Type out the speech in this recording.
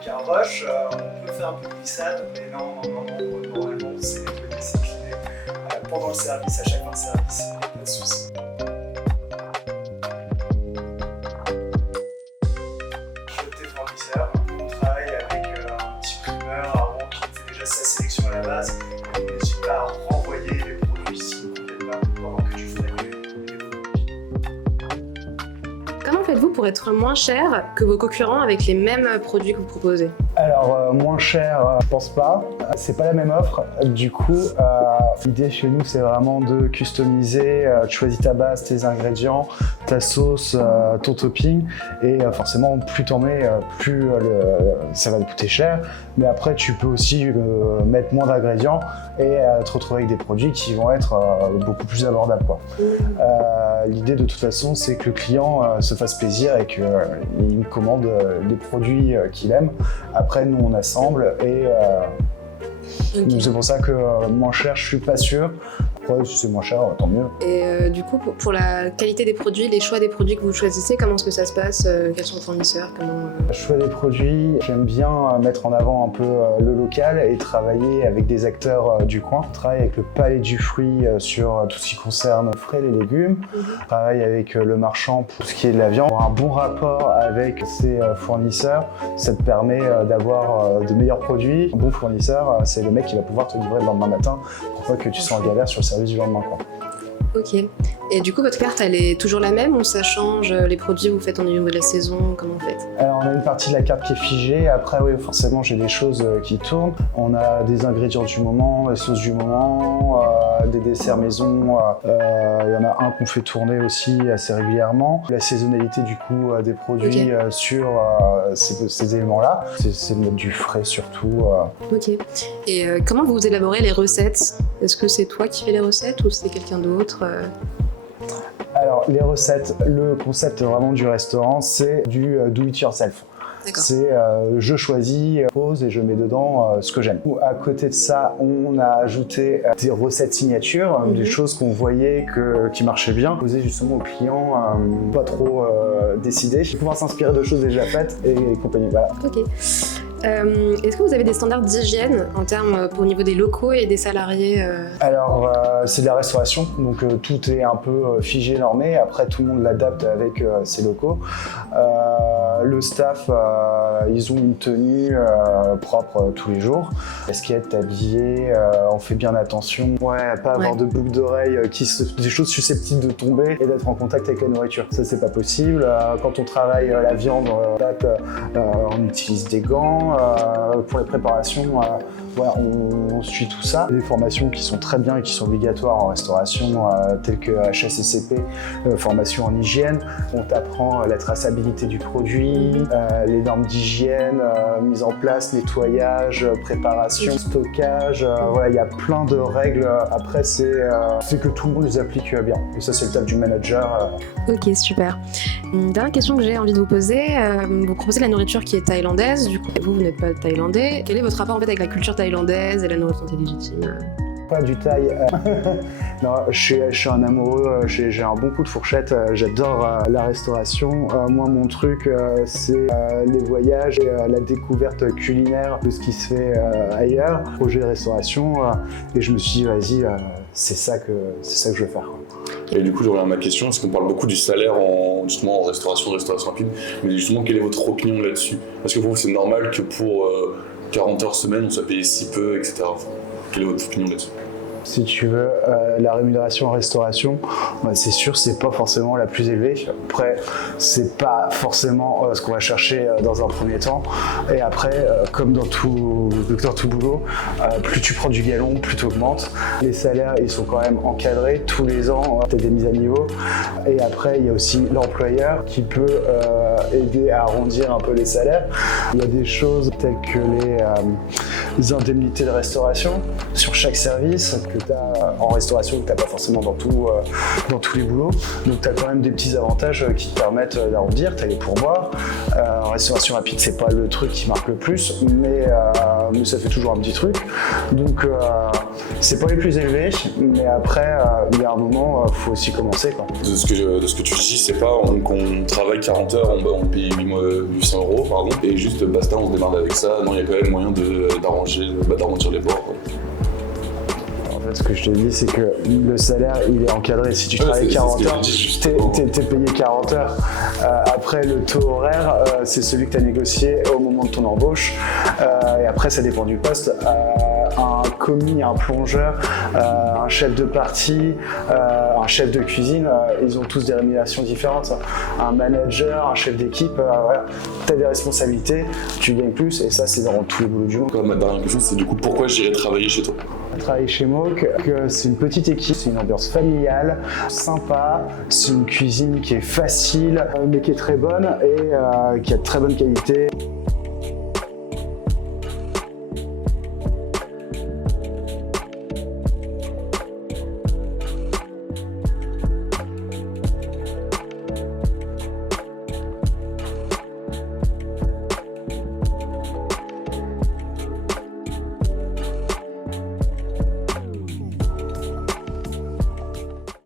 Donc un rush, on peut faire un peu de glissade, mais non, normalement c'est discipliné pendant le service, à chaque fin de service, pas de soucis. Côté fournisseur, on travaille avec un petit primeur avant qui fait déjà sa sélection à la base, et n'hésite pas à renvoyer les produits s'ils ne conviennent pas pendant que tu fais les produits. Comment faites-vous pour être moins cher que vos concurrents avec les mêmes produits que vous proposez? Alors, moins cher, je pense pas. C'est pas la même offre. Du coup, l'idée chez nous, c'est vraiment de customiser. Tu choisis ta base, tes ingrédients, ta sauce, ton topping. Et forcément, plus t'en mets, plus ça va te coûter cher. Mais après, tu peux aussi mettre moins d'ingrédients et te retrouver avec des produits qui vont être beaucoup plus abordables, quoi. L'idée, de toute façon, c'est que le client se fasse plaisir et qu'il commande les produits qu'il aime. Après, nous, on assemble et Okay. c'est pour ça que moins cher, je suis pas sûr. Après, si c'est moins cher, tant mieux. Et du coup, pour la qualité des produits, les choix des produits que vous choisissez, comment est-ce que ça se passe? Quels sont les fournisseurs? Le choix des produits, j'aime bien mettre en avant un peu le local et travailler avec des acteurs du coin. Je travaille avec le Palais du Fruit sur tout ce qui concerne frais et les légumes. Je travaille avec le marchand pour ce qui est de la viande. Pour un bon rapport avec ses fournisseurs, ça te permet d'avoir de meilleurs produits. Un bon fournisseur, c'est le mec qui va pouvoir te livrer le lendemain matin pour pas que tu sois en galère sur le service du lendemain, quoi. Ok. Et du coup, votre carte, elle est toujours la même ou ça change? Les produits, vous faites au niveau de la saison? Comment vous faites? Alors, on a une partie de la carte qui est figée. Après, oui, forcément, j'ai des choses qui tournent. On a des ingrédients du moment, les sauces du moment, des desserts maison. Il y en a un qu'on fait tourner aussi assez régulièrement. La saisonnalité, du coup, des produits sur ces éléments-là. C'est de mettre du frais surtout. Ok. Et comment vous élaborez les recettes? Est-ce que c'est toi qui fais les recettes ou c'est quelqu'un d'autre? Alors, les recettes, le concept vraiment du restaurant, c'est du do it yourself. D'accord. C'est je choisis, pose et je mets dedans ce que j'aime. À côté de ça, on a ajouté des recettes signatures, des choses qu'on voyait qui marchaient bien. Poser justement aux clients, pas trop décider, pouvoir s'inspirer de choses déjà faites et compagnie. Voilà. Ok. Est-ce que vous avez des standards d'hygiène en termes au niveau des locaux et des salariés? Alors, c'est de la restauration, donc tout est un peu figé, normé. Après, tout le monde l'adapte avec ses locaux. Le staff, ils ont une tenue propre tous les jours. Casquette, habillé, on fait bien attention. Ouais, pas avoir de boucles d'oreilles, des choses susceptibles de tomber et d'être en contact avec la nourriture. Ça, c'est pas possible. Quand on travaille la viande, on utilise des gants. Pour les préparations, on suit tout ça. Des formations qui sont très bien et qui sont obligatoires en restauration, telles que HACCP, formation en hygiène. On t'apprend la traçabilité du produit, les normes d'hygiène, mise en place, nettoyage, préparation, stockage. Voilà, il y a plein de règles. Après, c'est que tout le monde les applique bien. Et ça, c'est le taf du manager. Ok, super. Une dernière question que j'ai envie de vous poser. Vous proposez de la nourriture qui est thaïlandaise. Du coup, vous n'êtes pas thaïlandais. Quel est votre rapport en fait avec la culture thaïlandaise et la nourriture légitime? Pas du thaï. Non, je suis un amoureux, j'ai un bon coup de fourchette, j'adore la restauration. Moi, mon truc, c'est les voyages et la découverte culinaire de ce qui se fait ailleurs. Projet de restauration, et je me suis dit, vas-y, c'est ça que je veux faire. Et du coup, je reviens à ma question, parce qu'on parle beaucoup du salaire en restauration rapide, mais justement, quelle est votre opinion là-dessus? Parce que pour vous, c'est normal que pour 40 heures semaine, on soit payé si peu, etc. Quelle est votre opinion là-dessus? Si tu veux, la rémunération en restauration, c'est sûr, c'est pas forcément la plus élevée. Après, c'est pas forcément ce qu'on va chercher dans un premier temps. Et après, comme dans tout boulot, plus tu prends du galon, plus tu augmentes. Les salaires, ils sont quand même encadrés. Tous les ans, tu as des mises à niveau. Et après, il y a aussi l'employeur qui peut aider à arrondir un peu les salaires. Il y a des choses telles que les indemnités de restauration sur chaque service que tu as en restauration que tu n'as pas forcément dans tous les boulots. Donc tu as quand même des petits avantages qui te permettent d'arrondir, tu as les pourboires. En restauration rapide, c'est pas le truc qui marque le plus, mais ça fait toujours un petit truc. Donc C'est pas les plus élevés, mais après, il y a un moment, faut aussi commencer, quoi. De ce que tu dis, c'est pas qu'on travaille 40 heures, on paye 800 €, pardon, et juste basta, on se démarre avec ça. Non, il y a quand même moyen d'arrondir les bords, quoi. En fait, ce que je te dis, c'est que le salaire, il est encadré. Si tu travailles 40 heures, t'es payé 40 heures. Après, le taux horaire, c'est celui que tu as négocié au moment de ton embauche. Et après, ça dépend du poste. Un commis, un plongeur, un chef de partie, un chef de cuisine, ils ont tous des rémunérations différentes. Un manager, un chef d'équipe, voilà. Tu as des responsabilités, tu gagnes plus, et ça, c'est dans tous les boulots du monde. Ma dernière question, c'est du coup, pourquoi j'irais travailler chez toi? Travailler chez Moque, c'est une petite équipe, c'est une ambiance familiale, sympa, c'est une cuisine qui est facile, mais qui est très bonne et qui a de très bonne qualité.